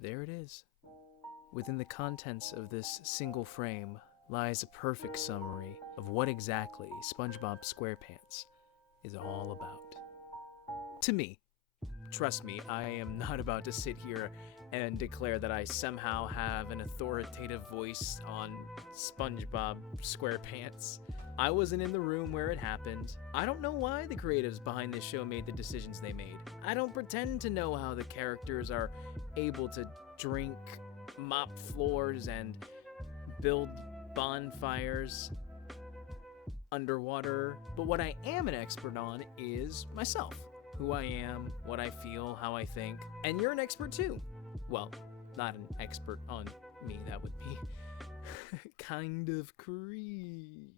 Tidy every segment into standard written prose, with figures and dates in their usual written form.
There it is. Within the contents of this single frame lies a perfect summary of what exactly SpongeBob SquarePants is all about. To me. Trust me, I am not about to sit here and declare that I somehow have an authoritative voice on SpongeBob SquarePants. I wasn't in the room where it happened. I don't know why the creatives behind this show made the decisions they made. I don't pretend to know how the characters are able to drink, mop floors, and build bonfires underwater. But what I am an expert on is myself. Who I am, what I feel, how I think. And you're an expert too. Well, not an expert on me, that would be kind of creepy.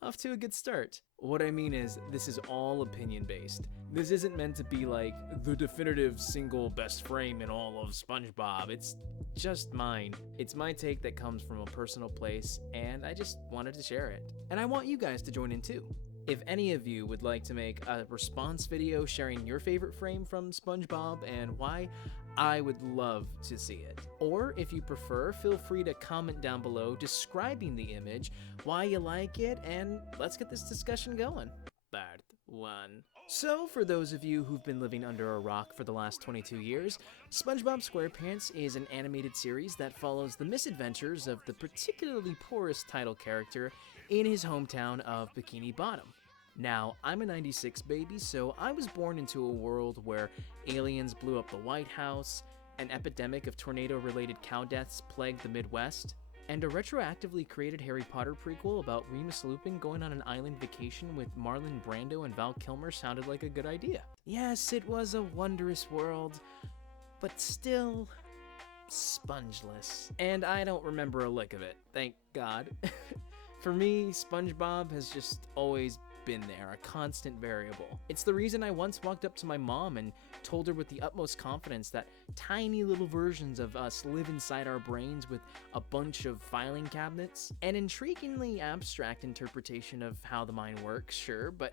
Off to a good start. What I mean is, this is all opinion based. This isn't meant to be like the definitive single best frame in all of SpongeBob. It's just mine. It's my take that comes from a personal place, and I just wanted to share it. And I want you guys to join in too. If any of you would like to make a response video sharing your favorite frame from SpongeBob and why, I would love to see it. Or if you prefer, feel free to comment down below describing the image, why you like it, and let's get this discussion going. Part 1. So, for those of you who've been living under a rock for the last 22 years, SpongeBob SquarePants is an animated series that follows the misadventures of the particularly poorest title character in his hometown of Bikini Bottom. Now, I'm a 96 baby, so I was born into a world where aliens blew up the White House, an epidemic of tornado-related cow deaths plagued the Midwest, and a retroactively created Harry Potter prequel about Remus Lupin going on an island vacation with Marlon Brando and Val Kilmer sounded like a good idea. Yes, it was a wondrous world, but still spongeless. And I don't remember a lick of it, thank God. For me, SpongeBob has just always been there, a constant variable. It's the reason I once walked up to my mom and told her with the utmost confidence that tiny little versions of us live inside our brains with a bunch of filing cabinets. An intriguingly abstract interpretation of how the mind works, sure, but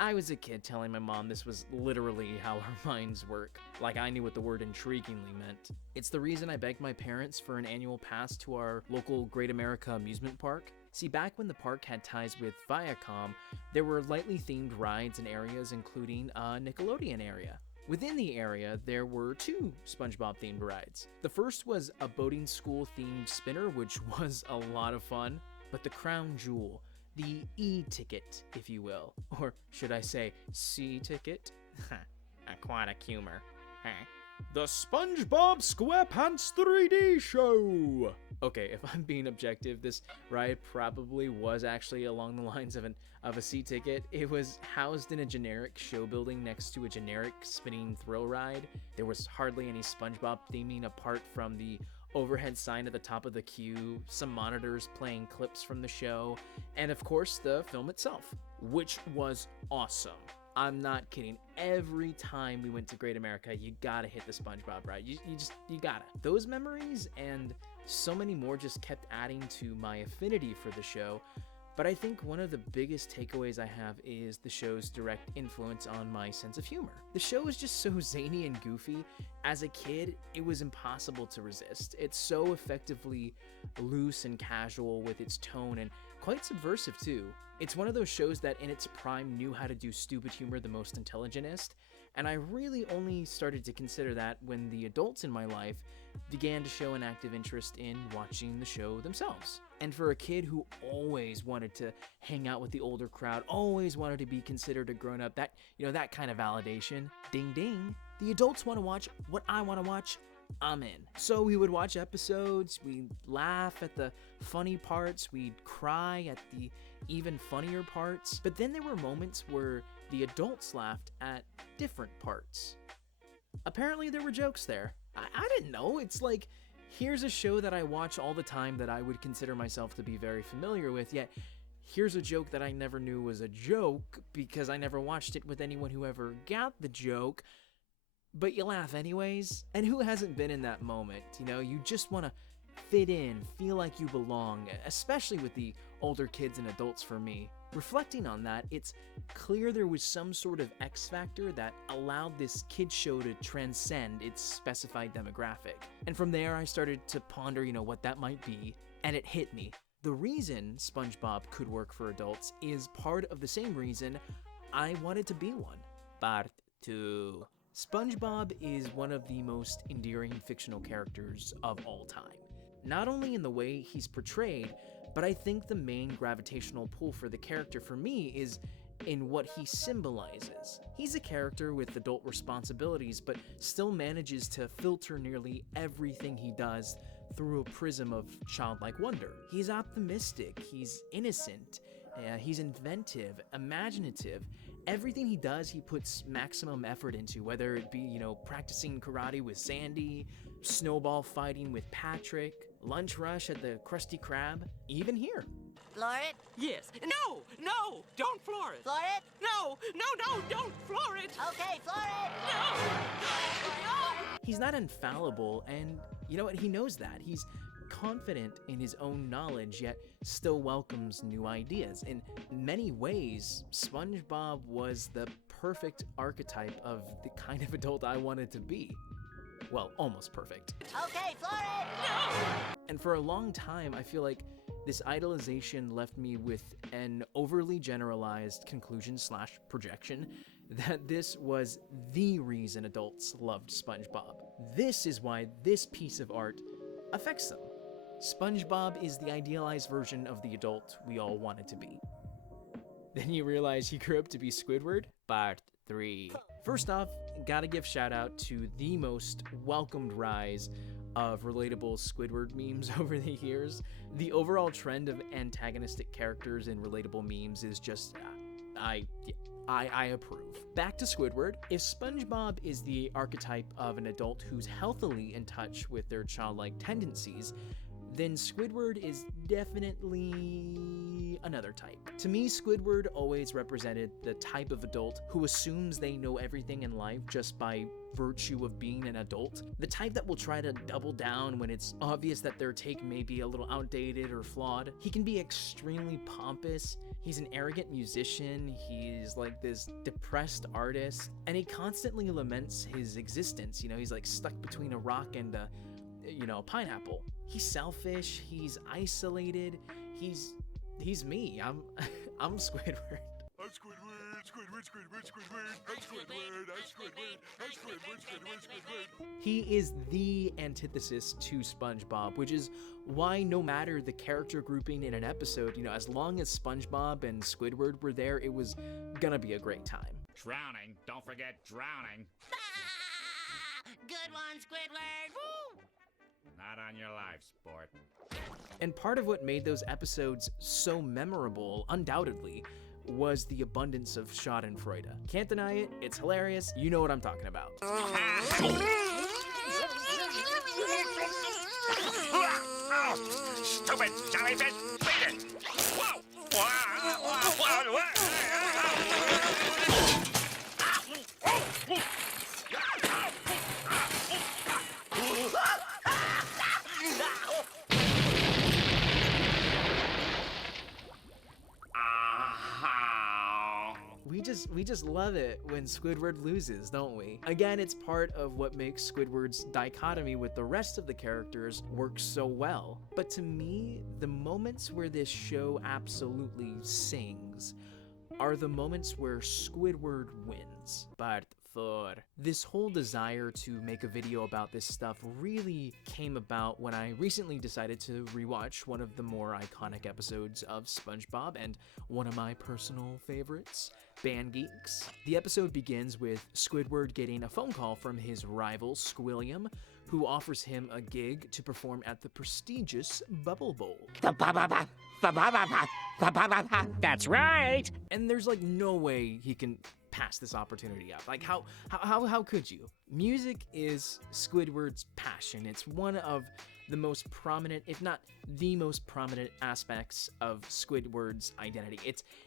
I was a kid telling my mom this was literally how our minds work, like I knew what the word intriguingly meant. It's the reason I begged my parents for an annual pass to our local Great America amusement park. See, back when the park had ties with Viacom, there were lightly themed rides and areas, including a Nickelodeon area. Within the area, there were 2 SpongeBob-themed rides. The first was a boating school-themed spinner, which was a lot of fun, but the crown jewel, the E-ticket, if you will, or should I say C-ticket? Aquatic humor. The SpongeBob SquarePants 3D Show! Okay, if I'm being objective, this ride probably was actually along the lines of a C-ticket. It was housed in a generic show building next to a generic spinning thrill ride. There was hardly any SpongeBob theming apart from the overhead sign at the top of the queue, some monitors playing clips from the show, and of course the film itself, which was awesome. I'm not kidding. Every time we went to Great America, you gotta hit the SpongeBob ride. You gotta. Those memories and so many more just kept adding to my affinity for the show. But I think one of the biggest takeaways I have is the show's direct influence on my sense of humor. The show is just so zany and goofy. As a kid, it was impossible to resist. It's so effectively loose and casual with its tone and quite subversive too. It's one of those shows that in its prime knew how to do stupid humor the most intelligentist, and I really only started to consider that when the adults in my life began to show an active interest in watching the show themselves. And for a kid who always wanted to hang out with the older crowd, always wanted to be considered a grown-up, that kind of validation, ding ding, the adults want to watch what I want to watch, I'm in. So we would watch episodes, we'd laugh at the funny parts, we'd cry at the even funnier parts, but then there were moments where the adults laughed at different parts. Apparently there were jokes there. I didn't know. It's like, here's a show that I watch all the time that I would consider myself to be very familiar with, yet here's a joke that I never knew was a joke because I never watched it with anyone who ever got the joke, but you laugh anyways. And who hasn't been in that moment? You just want to fit in, feel like you belong, especially with the older kids and adults for me. Reflecting on that, it's clear there was some sort of X factor that allowed this kid show to transcend its specified demographic. And from there, I started to ponder, what that might be, and it hit me. The reason SpongeBob could work for adults is part of the same reason I wanted to be one. Part 2. SpongeBob is one of the most endearing fictional characters of all time. Not only in the way he's portrayed, but I think the main gravitational pull for the character for me is in what he symbolizes. He's a character with adult responsibilities, but still manages to filter nearly everything he does through a prism of childlike wonder. He's optimistic, he's innocent, he's inventive, imaginative. Everything he does, he puts maximum effort into, whether it be, practicing karate with Sandy, snowball fighting with Patrick, lunch rush at the Krusty Krab, even here. Floor it? Yes. No, don't floor it. Floor it? No, don't floor it. Okay, floor it! No. He's not infallible, and you know what? He knows that. He's confident in his own knowledge, yet still welcomes new ideas. In many ways, SpongeBob was the perfect archetype of the kind of adult I wanted to be. Well, almost perfect. Okay, floor it! And for a long time, I feel like this idolization left me with an overly generalized conclusion/projection that this was the reason adults loved SpongeBob. This is why this piece of art affects them. SpongeBob is the idealized version of the adult we all wanted to be. Then you realize he grew up to be Squidward? Part 3. First off, gotta give shout out to the most welcomed rise of relatable Squidward memes over the years. The overall trend of antagonistic characters in relatable memes is just, I approve. Back to Squidward. If SpongeBob is the archetype of an adult who's healthily in touch with their childlike tendencies, then Squidward is definitely another type. To me, Squidward always represented the type of adult who assumes they know everything in life just by virtue of being an adult. The type that will try to double down when it's obvious that their take may be a little outdated or flawed. He can be extremely pompous. He's an arrogant musician. He's like this depressed artist, and he constantly laments his existence. He's like stuck between a rock and a pineapple. He's selfish, he's isolated, he's me. I'm Squidward. I'm Squidward. He is the antithesis to SpongeBob, which is why no matter the character grouping in an episode, as long as SpongeBob and Squidward were there, it was gonna be a great time. Drowning, don't forget drowning. Good one, Squidward! Woo! Not on your life, sport. And part of what made those episodes so memorable, undoubtedly, was the abundance of schadenfreude. Can't deny it, it's hilarious, you know what I'm talking about. Stupid jellyfish! Beat it! Whoa! We just love it when Squidward loses, don't we? Again, it's part of what makes Squidward's dichotomy with the rest of the characters work so well. But to me, the moments where this show absolutely sings are the moments where Squidward wins. Part 4. This whole desire to make a video about this stuff really came about when I recently decided to rewatch one of the more iconic episodes of SpongeBob and one of my personal favorites, Band Geeks. The episode begins with Squidward getting a phone call from his rival, Squilliam, who offers him a gig to perform at the prestigious Bubble Bowl. That's right. And there's like no way he can pass this opportunity up. Like how could you? Music is Squidward's passion. It's one of the most prominent, if not the most prominent aspects of Squidward's identity.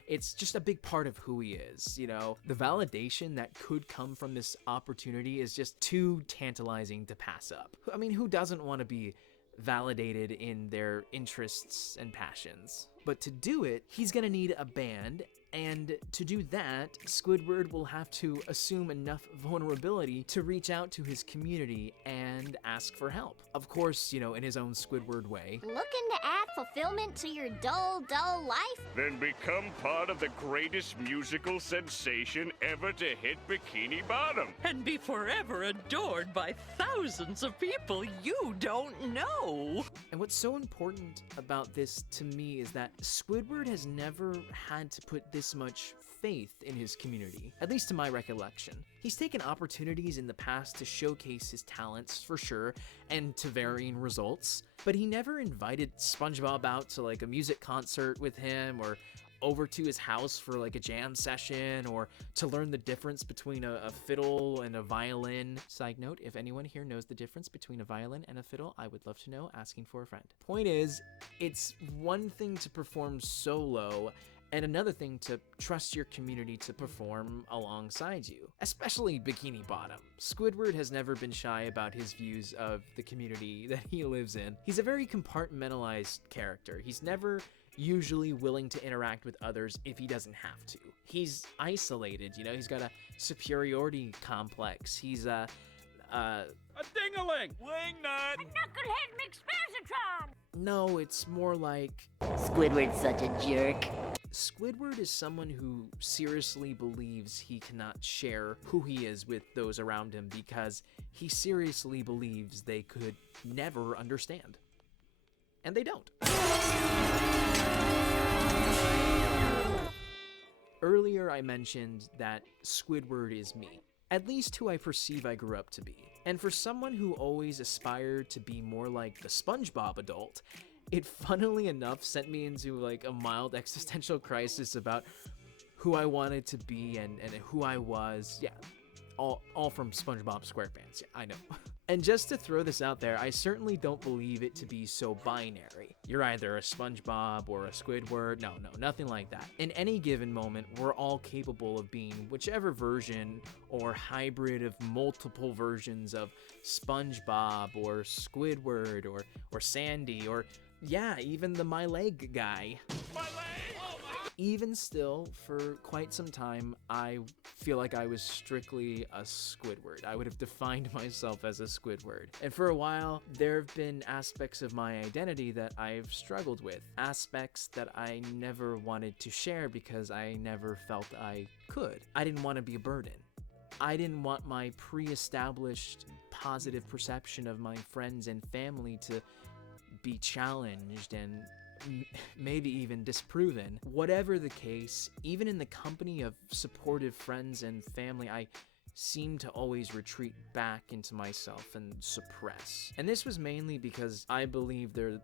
It's just a big part of who he is, The validation that could come from this opportunity is just too tantalizing to pass up. I mean, who doesn't want to be validated in their interests and passions? But to do it, he's gonna need a band, and to do that, Squidward will have to assume enough vulnerability to reach out to his community and ask for help. Of course, in his own Squidward way. Looking to add fulfillment to your dull life? Then become part of the greatest musical sensation ever to hit Bikini Bottom. And be forever adored by thousands of people you don't know. And what's so important about this to me is that Squidward has never had to put this much faith in his community, at least to my recollection. He's taken opportunities in the past to showcase his talents, for sure, and to varying results, but he never invited SpongeBob out to like a music concert with him, or over to his house for like a jam session, or to learn the difference between a fiddle and a violin. Side note, if anyone here knows the difference between a violin and a fiddle, I would love to know, asking for a friend. Point is, it's one thing to perform solo, and another thing to trust your community to perform alongside you, especially Bikini Bottom. Squidward has never been shy about his views of the community that he lives in. He's a very compartmentalized character. He's never usually willing to interact with others if he doesn't have to. He's isolated, he's got a superiority complex. He's a ding-a-ling! Wingnut! Knucklehead McSparzatron! No, it's more like Squidward's such a jerk. Squidward is someone who seriously believes he cannot share who he is with those around him because he seriously believes they could never understand. And they don't. Earlier I mentioned that Squidward is me, at least who I perceive I grew up to be. And for someone who always aspired to be more like the SpongeBob adult, it funnily enough sent me into like a mild existential crisis about who I wanted to be and who I was. Yeah, all from SpongeBob SquarePants. Yeah, I know. And just to throw this out there, I certainly don't believe it to be so binary. You're either a SpongeBob or a Squidward. No, nothing like that. In any given moment, we're all capable of being whichever version or hybrid of multiple versions of SpongeBob or Squidward or Sandy or, yeah, even the My Leg guy. My leg! Even still, for quite some time, I feel like I was strictly a Squidward. I would have defined myself as a Squidward. And for a while, there have been aspects of my identity that I've struggled with. Aspects that I never wanted to share because I never felt I could. I didn't want to be a burden. I didn't want my pre-established positive perception of my friends and family to be challenged and maybe even disproven. Whatever the case, even in the company of supportive friends and family, I seemed to always retreat back into myself and suppress. And this was mainly because I believed there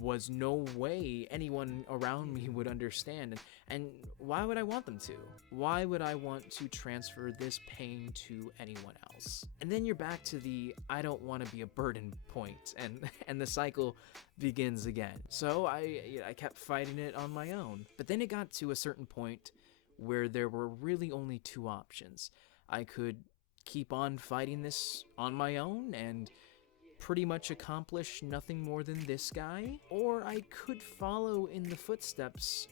was no way anyone around me would understand, and why would I want them to? Why would I want to transfer this pain to anyone else? And then you're back to the I don't want to be a burden point, and the cycle begins again. So I kept fighting it on my own. But then it got to a certain point where there were really only two options. I could keep on fighting this on my own and pretty much accomplish nothing more than this guy, or I could follow in the footsteps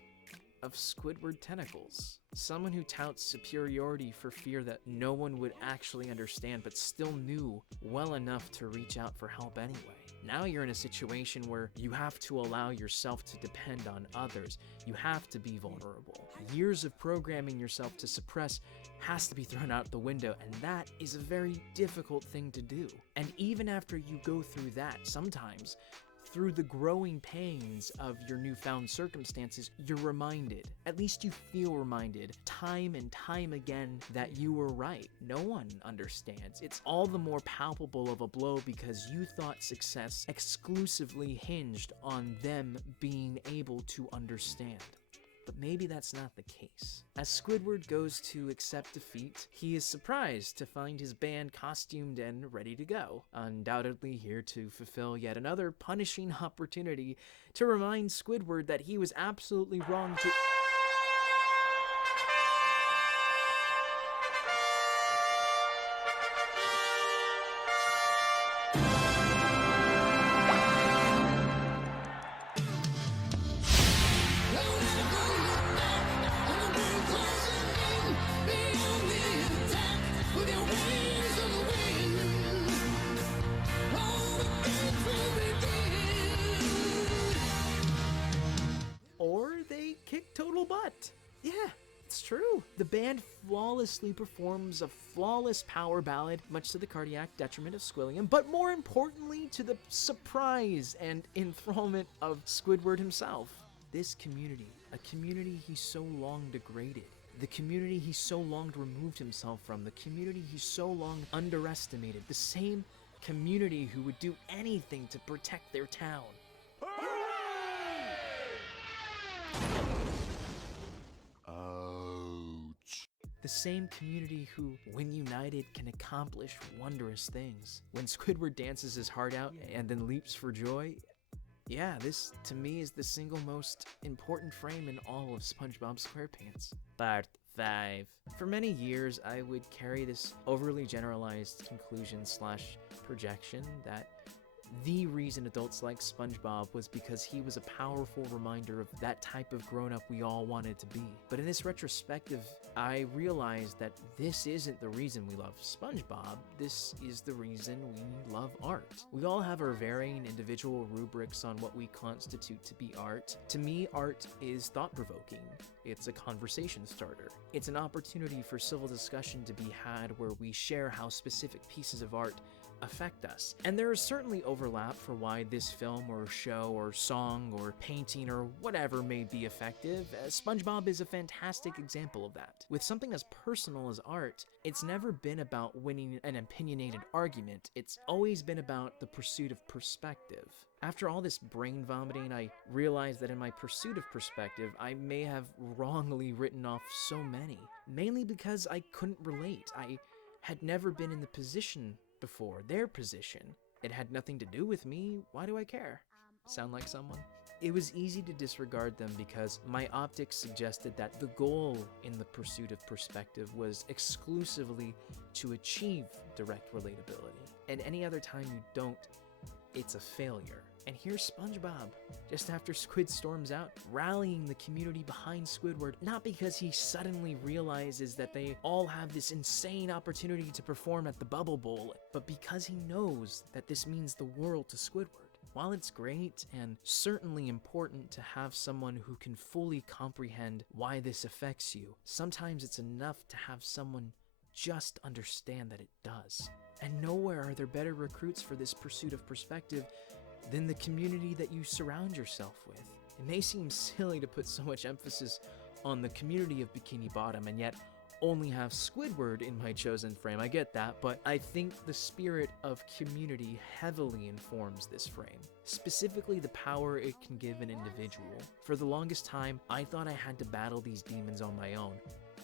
of Squidward Tentacles, someone who touts superiority for fear that no one would actually understand, but still knew well enough to reach out for help anyway. Now you're in a situation where you have to allow yourself to depend on others. You have to be vulnerable. Years of programming yourself to suppress has to be thrown out the window, and that is a very difficult thing to do. And even after you go through that, sometimes through the growing pains of your newfound circumstances, you're reminded, at least you feel reminded, time and time again, that you were right. No one understands. It's all the more palpable of a blow because you thought success exclusively hinged on them being able to understand. But maybe that's not the case. As Squidward goes to accept defeat, he is surprised to find his band costumed and ready to go, undoubtedly here to fulfill yet another punishing opportunity to remind Squidward that he was absolutely wrong to... true. The band flawlessly performs a flawless power ballad, much to the cardiac detriment of Squilliam, but more importantly to the surprise and enthrallment of Squidward himself. This community, a community he so long degraded, the community he so long removed himself from, the community he so long underestimated, the same community who would do anything to protect their town. Ouch. The same community who, when united, can accomplish wondrous things. When Squidward dances his heart out and then leaps for joy, yeah, this, to me, is the single most important frame in all of SpongeBob SquarePants. Part 5. For many years, I would carry this overly generalized conclusion / projection that the reason adults like SpongeBob was because he was a powerful reminder of that type of grown-up we all wanted to be. But in this retrospective, I realized that this isn't the reason we love SpongeBob, this is the reason we love art. We all have our varying individual rubrics on what we constitute to be art. To me, art is thought-provoking. It's a conversation starter. It's an opportunity for civil discussion to be had where we share how specific pieces of art affect us. And there is certainly overlap for why this film or show or song or painting or whatever may be effective. SpongeBob is a fantastic example of that. With something as personal as art, it's never been about winning an opinionated argument. It's always been about the pursuit of perspective. After all this brain vomiting, I realized that in my pursuit of perspective, I may have wrongly written off so many, mainly because I couldn't relate. I had never been in the position before, their position. It had nothing to do with me. Why do I care? Sound like someone? It was easy to disregard them because my optics suggested that the goal in the pursuit of perspective was exclusively to achieve direct relatability. And any other time you don't, it's a failure. And here's SpongeBob, just after Squid storms out, rallying the community behind Squidward, not because he suddenly realizes that they all have this insane opportunity to perform at the Bubble Bowl, but because he knows that this means the world to Squidward. While it's great and certainly important to have someone who can fully comprehend why this affects you, sometimes it's enough to have someone just understand that it does. And nowhere are there better recruits for this pursuit of perspective than the community that you surround yourself with. It may seem silly to put so much emphasis on the community of Bikini Bottom and yet only have Squidward in my chosen frame. I get that, but I think the spirit of community heavily informs this frame. Specifically, the power it can give an individual. For the longest time, I thought I had to battle these demons on my own.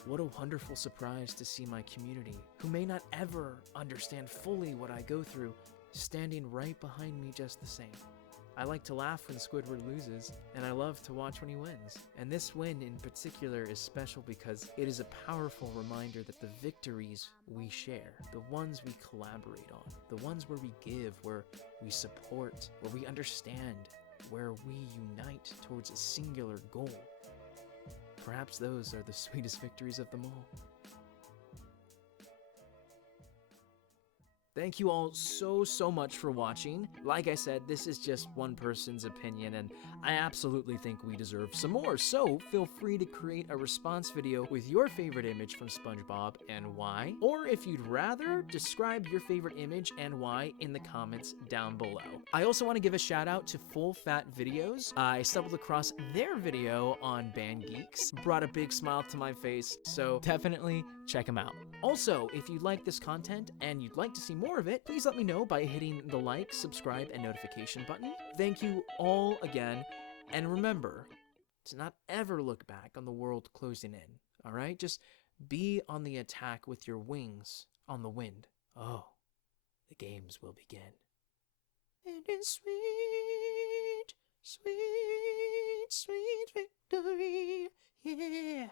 What a wonderful surprise to see my community, who may not ever understand fully what I go through, standing right behind me just the same. I like to laugh when Squidward loses, and I love to watch when he wins. And this win in particular is special because it is a powerful reminder that the victories we share, the ones we collaborate on, the ones where we give, where we support, where we understand, where we unite towards a singular goal, perhaps those are the sweetest victories of them all. Thank you all so much for watching. Like I said, this is just one person's opinion, and I absolutely think we deserve some more. So feel free to create a response video with your favorite image from SpongeBob and why. Or if you'd rather, describe your favorite image and why in the comments down below. I also want to give a shout out to Full Fat Videos. I stumbled across their video on Band Geeks. Brought a big smile to my face, so definitely check them out. Also, if you like this content and you'd like to see more of it, please let me know by hitting the like, subscribe, and notification button. Thank you all again, and remember to not ever look back on the world closing in, alright? Just be on the attack with your wings on the wind. Oh, the games will begin. And in sweet, sweet, sweet victory, yeah.